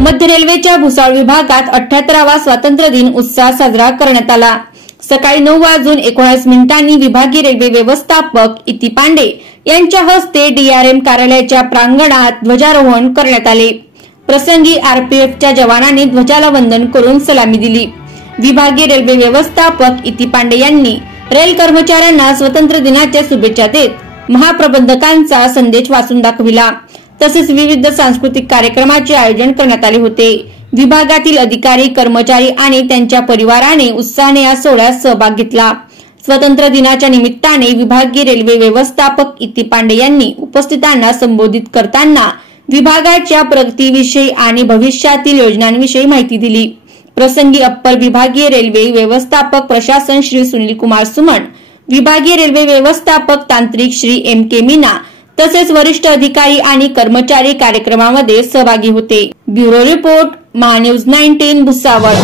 मध्य रेल्वेच्या भुसावळ विभागात 78वा स्वातंत्र्य दिन उत्साहात साजरा करण्यात आला। सकाळी 9:19 विभागीय रेल्वे व्यवस्थापक इति पांडे यांच्या हस्ते डीआरएम कार्यालयाच्या प्रांगणात ध्वजारोहण करण्यात आले। प्रसंगी आरपीएफच्या जवानांनी ध्वजाला वंदन करून सलामी दिली। विभागीय रेल्वे व्यवस्थापक इति पांडे यांनी रेल कर्मचाऱ्यांना स्वातंत्र्य दिनाच्या शुभेच्छा देत महाप्रबंधकांचा संदेश वाचून दाखविला। तसेच विविध सांस्कृतिक कार्यक्रमाचे आयोजन करण्यात आले होते। विभागातील अधिकारी, कर्मचारी आणि त्यांच्या परिवाराने उत्साहाने या सोहळ्यात सहभाग घेतला। स्वातंत्र्य दिनाच्या निमित्ताने विभागीय रेल्वे व्यवस्थापक इति पांडे यांनी उपस्थितांना संबोधित करताना विभागाच्या प्रगतीविषयी आणि भविष्यातील योजनांविषयी माहिती दिली। प्रसंगी अप्पर विभागीय रेल्वे व्यवस्थापक प्रशासन श्री सुनील कुमार सुमन, विभागीय रेल्वे व्यवस्थापक तांत्रिक श्री MK मीना तसेच वरिष्ठ अधिकारी आणि कर्मचारी कार्यक्रमामध्ये सहभागी होते। Bureau report, Mahanews 19 Bhusawal.